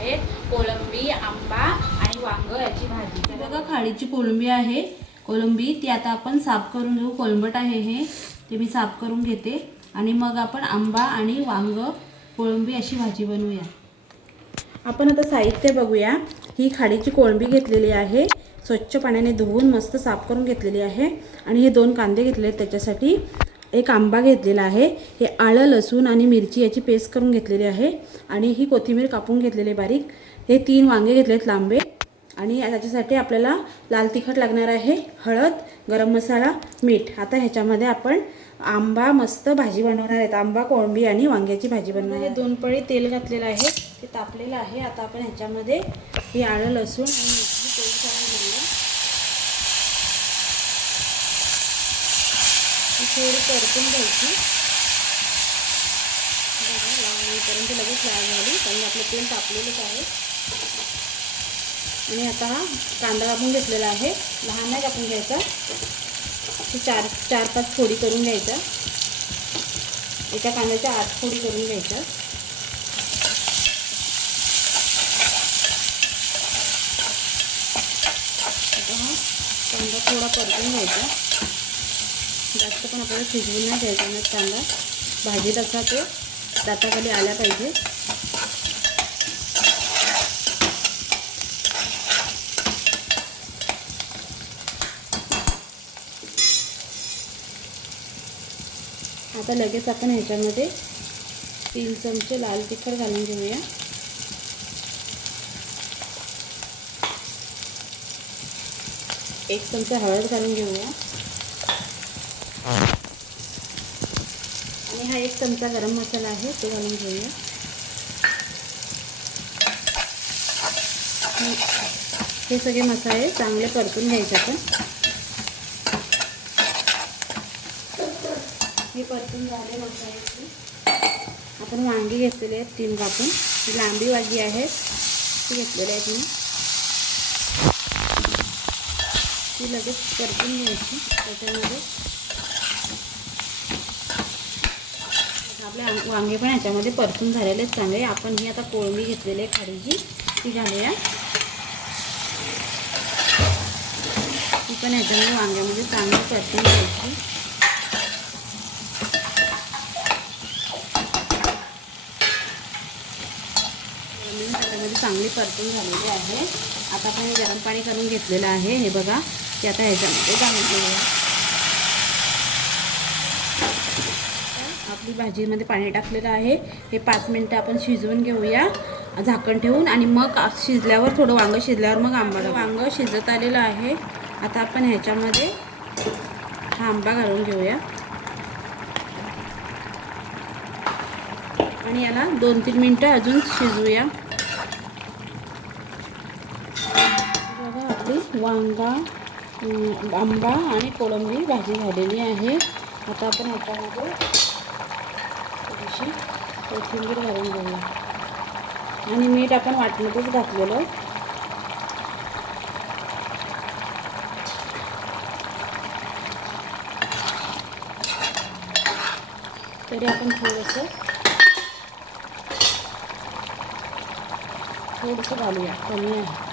आहे. कोलंबी आंबा आणि वांग याची भाजी. बघा खाडीची कोळंबी आहे. कोलंबी ती आता आपण साफ करून घेऊ. कोलंबट आहे हे. ते मी साफ करून घेते. आणि मग आपण आंबा आणि वांग कोळंबी अशी भाजी बनवूया. आपण आता साहित्य बघूया. ही खाडीची कोळंबी घेतलेली आहे. स्वच्छ पाण्याने धुवून मस्त साफ करून घेतलेली आहे. आणि हे दोन कांदे घेतले आहेत त्याच्यासाठी. एक आंबा घेतलेला आहे. हे आलं लसूण आणि मिरची याची पेस्ट करून घेतलेली आहे. आणि ही कोथिंबीर कापून घेतलेली आहे बारीक. हे तीन वांगे घेतले आहेत लांबे. आणि त्याच्यासाठी आपल्याला लाल तिखट लागणार आहे हळद गरम मसाला मीठ. आता ह्याच्यामध्ये आपण आंबा मस्त भाजी बनवणार आहेत. आंबा कोळंबी आणि वांग्याची भाजी बनवणार आहे दोन पळी तेल घातलेलं आहे. ते तापलेलं आहे. आता आपण ह्याच्यामध्ये हे आलं लसूण आणि मिरची पेस्ट करून घेऊया. ती थोडी परतून घ्यायची. बघा लाल लगेच लाल झाली कारण आपलं तेल तापलेलंच आहे. आणि आता हा कांदा कापून घेतलेला आहे. लहान नाही कापून घ्यायचा. ते चार चार पाच फोडी करून घ्यायचा एका कांद्याच्या आठ फोडी करून घ्यायच्या. आता हा कांदा थोडा परतून घ्यायचा. जास्त पण आपल्याला शिजवून नाही घ्यायचा ना कांदा भाजीत असा तो दाताखाली आला पाहिजे. आता लगेच आपण ह्याच्यामध्ये तीन चमचे लाल तिखट घालून घेऊया. एक चमचा हळद घालून घेऊया. आणि हा एक चमचा गरम मसाला आहे तो घालून घेऊया. हे सगळे मसाले चांगले परतून घ्यायचे आपण. हे परतून झाले मसाल्याची. आपण वांगी घेतलेले आहेत तीन कापून. ही लांबी वांगी आहेत ती घेतलेली आहेत मी. ती लगेच परतून घ्यायची त्याच्यामध्ये आपल्या वांगे पण ह्याच्यामध्ये परतून झालेले आहेत. चांगले. आपण ही आता कोळंबी घेतलेली आहे खाडीची. ती घालूया ती पण ह्याच्यामध्ये वांग्यामध्ये चांगली परतून घ्यायची त्याच्यामध्ये चांगली परतून झालेली आहे. आता आपण गरम पाणी करून घेतलेलं आहे. हे बघा ते आता ह्याच्यामध्ये घालून घेऊया आपली भाजीमध्ये पाणी टाकलेलं आहे. हे पाच मिनटं आपण शिजवून घेऊया. झाकण ठेवून आणि मग शिजल्यावर थोडं वांगं शिजल्यावर मग आंबा वांगं शिजत आलेलं आहे. आता आपण ह्याच्यामध्ये हा आंबा घालून घेऊया. आणि याला दोन तीन मिनटं अजून शिजवूया. बघा आपली वांगा आंबा आणि कोळंबी भाजी झालेली आहे. आता आपण ह्याच्यामध्ये थोडीशी कोथिंबीर घालून घेऊया. आणि मीठ आपण वाटणीतच घातलेलं. तरी आपण थोडंसं थोडंसं घालूया. कमी आहे.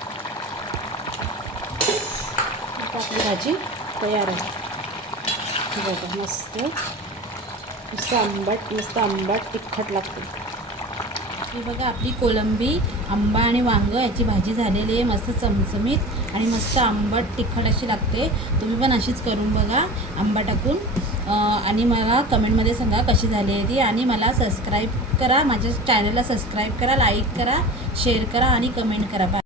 आपली भाजी तयार आहे. बघा मस्त. मस्त आंबट मस्त आंबट तिखट लागते. हे बघा आपली कोलंबी आंबा आणि वांग याची भाजी झालेली आहे मस्त चमचमीत आणि मस्त आंबट तिखट अशी लागते. तुम्ही पण अशीच करून बघा आंबा टाकून. आणि मला कमेंटमध्ये सांगा कशी झाली आहे ती. आणि मला सबस्क्राईब करा माझ्या चॅनलला सबस्क्राईब करा लाईक करा शेअर करा आणि कमेंट करा. बाय